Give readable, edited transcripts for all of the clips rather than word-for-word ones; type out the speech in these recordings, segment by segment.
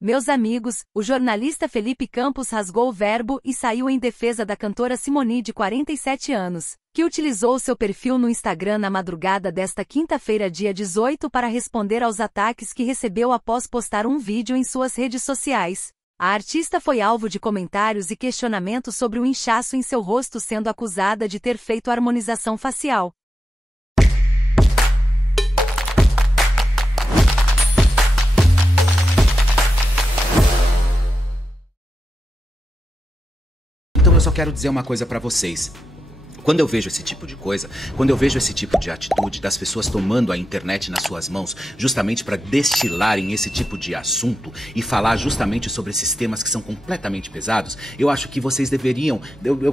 Meus amigos, o jornalista Felipe Campos rasgou o verbo e saiu em defesa da cantora Simone, de 47 anos, que utilizou seu perfil no Instagram na madrugada desta quinta-feira, dia 18, para responder aos ataques que recebeu após postar um vídeo em suas redes sociais. A artista foi alvo de comentários e questionamentos sobre o inchaço em seu rosto, sendo acusada de ter feito harmonização facial. Então eu só quero dizer uma coisa pra vocês. Quando eu vejo esse tipo de coisa, quando eu vejo esse tipo de atitude das pessoas tomando a internet nas suas mãos justamente para destilarem esse tipo de assunto e falar justamente sobre esses temas que são completamente pesados, eu acho que vocês deveriam,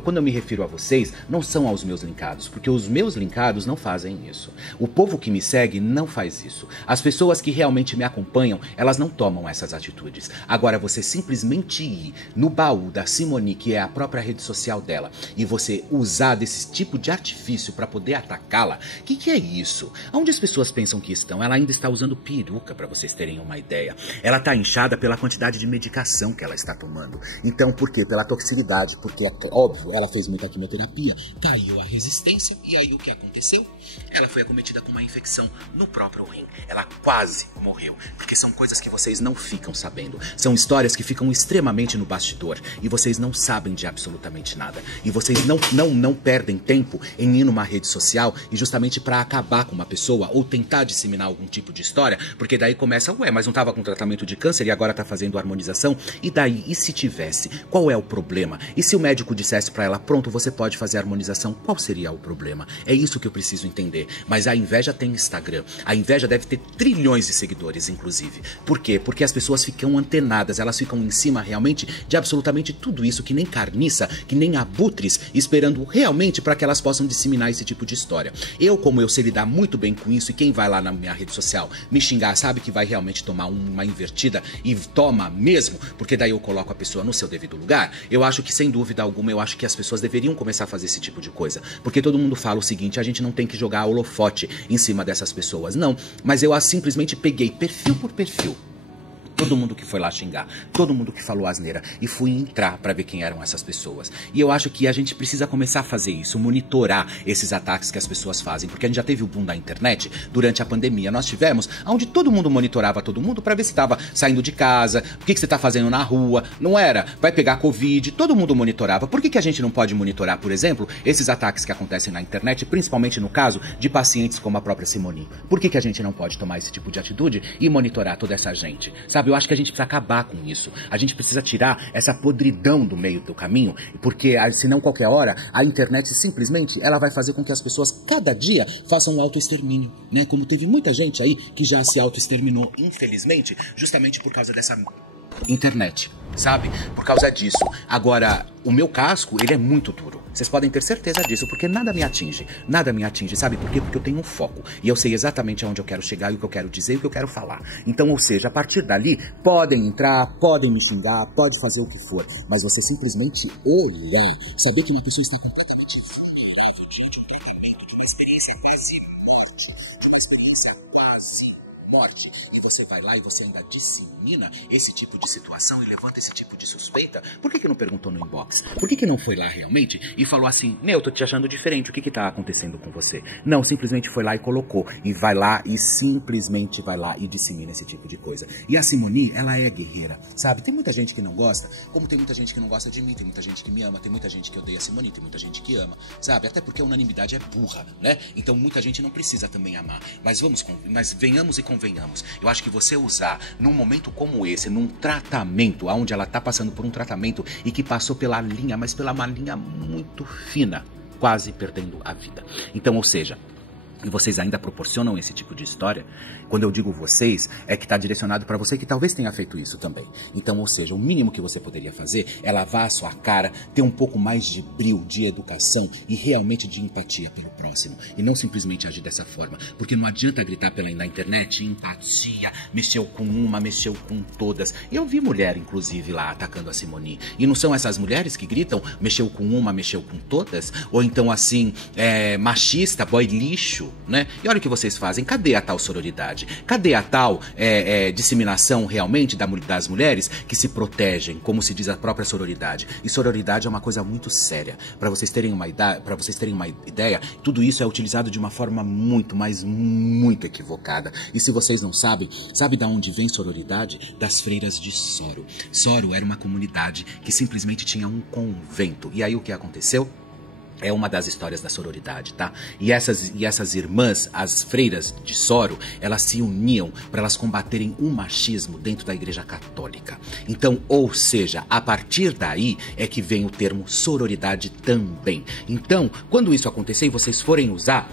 quando eu me refiro a vocês, não são aos meus linkados, porque os meus linkados não fazem isso. O povo que me segue não faz isso. As pessoas que realmente me acompanham, elas não tomam essas atitudes. Agora, você simplesmente ir no baú da Simone, que é a própria rede social dela, e você usar desse tipo de artifício para poder atacá-la, que é isso? Onde as pessoas pensam que estão? Ela ainda está usando peruca, para vocês terem uma ideia. Ela está inchada pela quantidade de medicação que ela está tomando. Então, por quê? Pela toxicidade, porque, óbvio, ela fez muita quimioterapia, caiu a resistência, e aí o que aconteceu? Ela foi acometida com uma infecção no próprio rim. Ela quase morreu, porque são coisas que vocês não ficam sabendo. São histórias que ficam extremamente no bastidor, e vocês não sabem de absolutamente nada. E vocês não perdem tempo em ir numa rede social e justamente para acabar com uma pessoa ou tentar disseminar algum tipo de história, porque daí começa, ué, mas não estava com tratamento de câncer e agora está fazendo harmonização? E daí, e se tivesse? Qual é o problema? E se o médico dissesse para ela, pronto, você pode fazer harmonização, qual seria o problema? É isso que eu preciso entender. Mas a inveja tem Instagram. A inveja deve ter trilhões de seguidores, inclusive. Por quê? Porque as pessoas ficam antenadas, elas ficam em cima realmente de absolutamente tudo isso, que nem carniça, que nem abutres, esperando realmente para que elas possam disseminar esse tipo de história. Como eu sei lidar muito bem com isso, e quem vai lá na minha rede social me xingar sabe que vai realmente tomar uma invertida, e toma mesmo, porque daí eu coloco a pessoa no seu devido lugar. Eu acho que, sem dúvida alguma, eu acho que as pessoas deveriam começar a fazer esse tipo de coisa, porque todo mundo fala o seguinte, a gente não tem que jogar holofote em cima dessas pessoas, não, mas eu simplesmente peguei perfil por perfil, todo mundo que foi lá xingar, todo mundo que falou asneira, e fui entrar para ver quem eram essas pessoas. E eu acho que a gente precisa começar a fazer isso, monitorar esses ataques que as pessoas fazem, porque a gente já teve o boom da internet durante a pandemia. Nós tivemos onde todo mundo monitorava todo mundo para ver se estava saindo de casa, o que você está fazendo na rua, não era? Vai pegar Covid, todo mundo monitorava. Por que a gente não pode monitorar, por exemplo, esses ataques que acontecem na internet, principalmente no caso de pacientes como a própria Simone? Por que a gente não pode tomar esse tipo de atitude e monitorar toda essa gente? Sabe? Eu acho que a gente precisa acabar com isso. A gente precisa tirar essa podridão do meio do caminho, porque senão qualquer hora a internet simplesmente ela vai fazer com que as pessoas cada dia façam um autoextermínio, né? Como teve muita gente aí que já se autoexterminou, infelizmente, justamente por causa dessa internet, sabe? Por causa disso. Agora, o meu casco, ele é muito duro. Vocês podem ter certeza disso, porque nada me atinge. Nada me atinge, sabe por quê? Porque eu tenho um foco. E eu sei exatamente aonde eu quero chegar, e o que eu quero dizer, e o que eu quero falar. Então, ou seja, a partir dali, podem entrar, podem me xingar, pode fazer o que for. Mas você simplesmente olhar, saber que uma pessoa está completamente vulnerável diante de um tratamento, de uma experiência quase morte, de uma experiência quase morte. E você vai lá e você ainda dissemina esse tipo de situação e levanta esse tipo de suspeita. Por que não perguntou no inbox? Por que não foi lá realmente e falou assim, eu tô te achando diferente, o que tá acontecendo com você? Não, simplesmente foi lá e colocou. E vai lá e simplesmente vai lá e dissemina esse tipo de coisa. E a Simone, ela é guerreira, sabe? Tem muita gente que não gosta, como tem muita gente que não gosta de mim, tem muita gente que me ama, tem muita gente que odeia a Simone, tem muita gente que ama, sabe? Até porque a unanimidade é burra, né? Então muita gente não precisa também amar. Mas venhamos e convenhamos. Eu acho que você usar num momento como esse, num tratamento, onde ela tá passando por um tratamento e que passou pela linha, mas pela uma linha muito fina, quase perdendo a vida. Então, ou seja, e vocês ainda proporcionam esse tipo de história, quando eu digo vocês, é que está direcionado para você que talvez tenha feito isso também. Então, ou seja, o mínimo que você poderia fazer é lavar a sua cara, ter um pouco mais de brio, de educação e realmente de empatia pelo próximo. E não simplesmente agir dessa forma. Porque não adianta gritar na internet, empatia, mexeu com uma, mexeu com todas. Eu vi mulher, inclusive, lá atacando a Simone. E não são essas mulheres que gritam, mexeu com uma, mexeu com todas? Ou então assim, machista, boy lixo, lixo, né? E olha o que vocês fazem. Cadê a tal sororidade? Cadê a tal disseminação realmente das mulheres que se protegem, como se diz a própria sororidade? E sororidade é uma coisa muito séria. Para vocês terem uma ideia, tudo isso é utilizado de uma forma muito, mas muito equivocada. E se vocês não sabem, sabe de onde vem sororidade? Das freiras de Soro. Soro era uma comunidade que simplesmente tinha um convento. E aí o que aconteceu? É uma das histórias da sororidade, tá? E essas irmãs, as freiras de Soro, elas se uniam para elas combaterem o machismo dentro da Igreja Católica. Então, ou seja, a partir daí é que vem o termo sororidade também. Então, quando isso acontecer e vocês forem usar,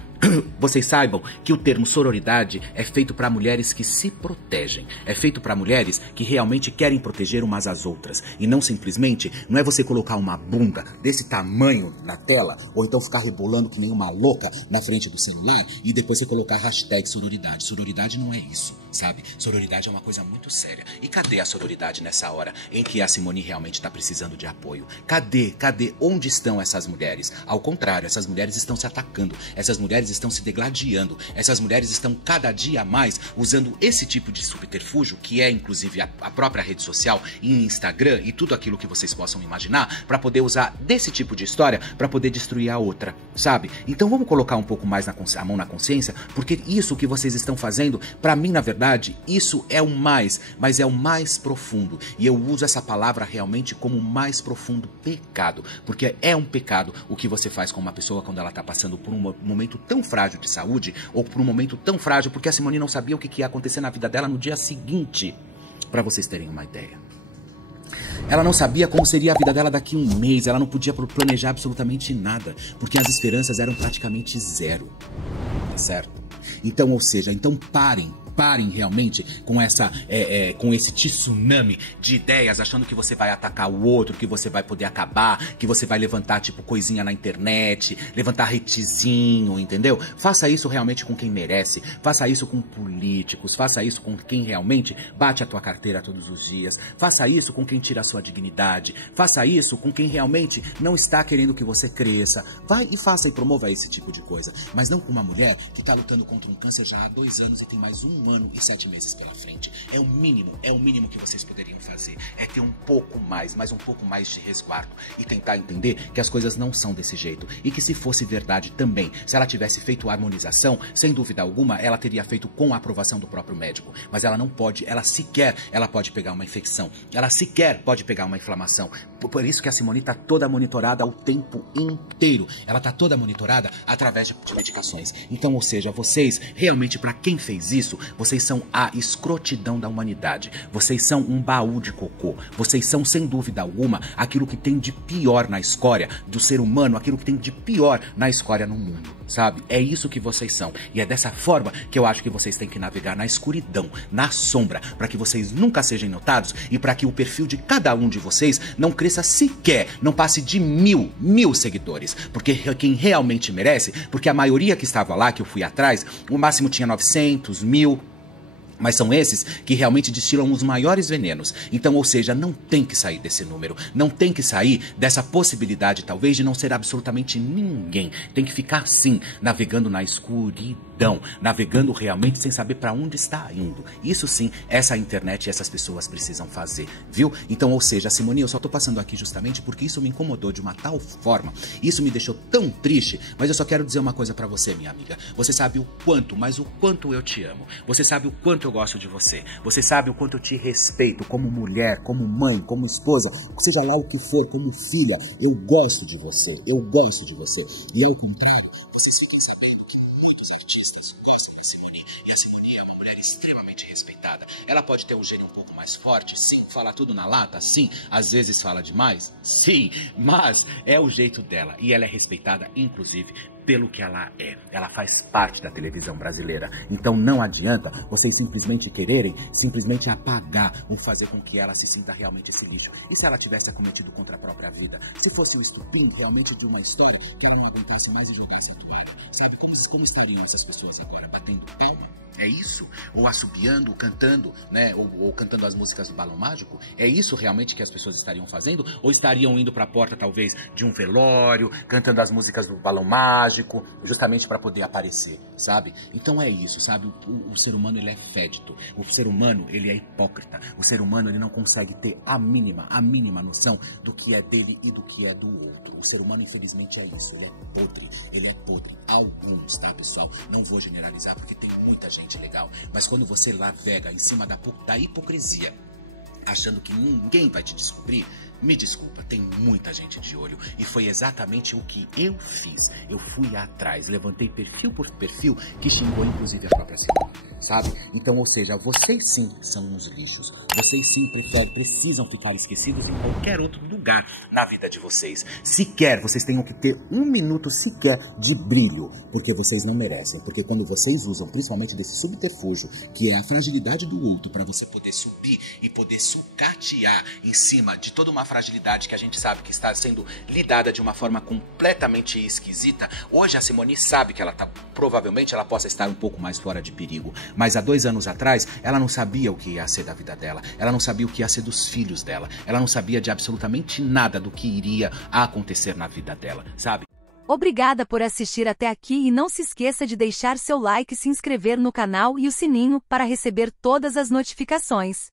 vocês saibam que o termo sororidade é feito para mulheres que se protegem. É feito para mulheres que realmente querem proteger umas às outras. E não simplesmente, não é você colocar uma bunda desse tamanho na tela, ou então ficar rebolando que nem uma louca na frente do celular, e depois você colocar hashtag sororidade. Sororidade não é isso, sabe? Sororidade é uma coisa muito séria. E cadê a sororidade nessa hora em que a Simone realmente está precisando de apoio? Cadê? Onde estão essas mulheres? Ao contrário, essas mulheres estão se atacando. Essas mulheres estão se degladiando. Essas mulheres estão cada dia mais usando esse tipo de subterfúgio, que é inclusive a própria rede social e Instagram e tudo aquilo que vocês possam imaginar, para poder usar desse tipo de história para poder destruir a outra, sabe? Então vamos colocar um pouco mais a mão na consciência, porque isso que vocês estão fazendo, para mim, na verdade, isso é o mais, mas é o mais profundo. E eu uso essa palavra realmente como o mais profundo pecado, porque é um pecado o que você faz com uma pessoa quando ela está passando por um momento tão frágil de saúde, ou por um momento tão frágil, porque a Simone não sabia o que ia acontecer na vida dela no dia seguinte, para vocês terem uma ideia. Ela não sabia como seria a vida dela daqui a um mês, ela não podia planejar absolutamente nada, porque as esperanças eram praticamente zero, certo? Então, ou seja, parem realmente com com esse tsunami de ideias, achando que você vai atacar o outro, que você vai poder acabar, que você vai levantar tipo coisinha na internet, levantar hatezinho, entendeu? Faça isso realmente com quem merece, faça isso com políticos, faça isso com quem realmente bate a tua carteira todos os dias, faça isso com quem tira a sua dignidade, faça isso com quem realmente não está querendo que você cresça. Vai e faça e promova esse tipo de coisa, mas não com uma mulher que está lutando contra um câncer já há 2 anos e tem mais 1 ano e 7 meses pela frente. É o mínimo que vocês poderiam fazer. É ter um pouco mais de resguardo e tentar entender que as coisas não são desse jeito e que se fosse verdade também, se ela tivesse feito a harmonização, sem dúvida alguma, ela teria feito com a aprovação do próprio médico. Mas ela não pode, ela pode pegar uma infecção, ela sequer pode pegar uma inflamação. Por isso que a Simone está toda monitorada o tempo inteiro. Ela está toda monitorada através de medicações. Então, ou seja, vocês, realmente, para quem fez isso, vocês são a escrotidão da humanidade. Vocês são um baú de cocô. Vocês são, sem dúvida alguma, aquilo que tem de pior na escória do ser humano, aquilo que tem de pior na escória no mundo, sabe? É isso que vocês são. E é dessa forma que eu acho que vocês têm que navegar na escuridão, na sombra, para que vocês nunca sejam notados e para que o perfil de cada um de vocês não cresça sequer, não passe de 1000 seguidores. Porque quem realmente merece, porque a maioria que estava lá, que eu fui atrás, o máximo tinha 900, 1000... Mas são esses que realmente destilam os maiores venenos. Então, ou seja, não tem que sair desse número. Não tem que sair dessa possibilidade, talvez, de não ser absolutamente ninguém. Tem que ficar assim, navegando na escuridão. Navegando realmente sem saber para onde está indo. Isso sim, essa internet e essas pessoas precisam fazer, viu? Então, ou seja, Simone, eu só tô passando aqui justamente porque isso me incomodou de uma tal forma. Isso me deixou tão triste, mas eu só quero dizer uma coisa para você, minha amiga. Você sabe o quanto, mas o quanto eu te amo. Você sabe o quanto eu gosto de você. Você sabe o quanto eu te respeito como mulher, como mãe, como esposa, seja lá o que for, como filha. Eu gosto de você. Eu gosto de você. E ao contrário, vocês ficam sabendo que muitos artistas gostam da Simone. E a Simone é uma mulher extremamente respeitada. Ela pode ter um gênio um pouco mais forte, sim. Fala tudo na lata, sim. Às vezes fala demais, sim. Mas é o jeito dela. E ela é respeitada, inclusive, pelo que ela é. Ela faz parte da televisão brasileira. Então não adianta vocês simplesmente quererem, simplesmente apagar ou fazer com que ela se sinta realmente esse lixo. E se ela tivesse acometido contra a própria vida? Se fosse um estupim realmente de uma história que ela não aguentasse mais e jogasse a toalha? Sabe como estariam essas pessoas agora? Batendo palma? É isso? Ou assobiando, cantando, né? Ou cantando as músicas do Balão Mágico? É isso realmente que as pessoas estariam fazendo? Ou estariam indo para a porta, talvez, de um velório, cantando as músicas do Balão Mágico? mágico justamente para poder aparecer, sabe? Então é isso, sabe? O ser humano, ele é fédido. O ser humano, ele é hipócrita. O ser humano, ele não consegue ter a mínima noção do que é dele e do que é do outro. O ser humano, infelizmente, é isso. Ele é podre. Ele é podre. Alguns, tá, pessoal? Não vou generalizar porque tem muita gente legal. Mas quando você lavega em cima da hipocrisia, achando que ninguém vai te descobrir, me desculpa, tem muita gente de olho. E foi exatamente o que eu fiz. Eu fui atrás, levantei perfil por perfil que xingou inclusive a própria Simone, sabe? Então, ou seja, vocês sim são uns lixos. Vocês sim precisam ficar esquecidos em qualquer outro lugar na vida de vocês. Sequer, vocês tenham que ter um minuto sequer de brilho, porque vocês não merecem. Porque quando vocês usam, principalmente desse subterfúgio, que é a fragilidade do outro, para você poder subir e poder sucatear em cima de toda uma fragilidade que a gente sabe que está sendo lidada de uma forma completamente esquisita. Hoje a Simone sabe que provavelmente ela possa estar um pouco mais fora de perigo, mas há 2 anos atrás ela não sabia o que ia ser da vida dela, ela não sabia o que ia ser dos filhos dela, ela não sabia de absolutamente nada do que iria acontecer na vida dela, sabe? Obrigada por assistir até aqui e não se esqueça de deixar seu like e se inscrever no canal e o sininho para receber todas as notificações.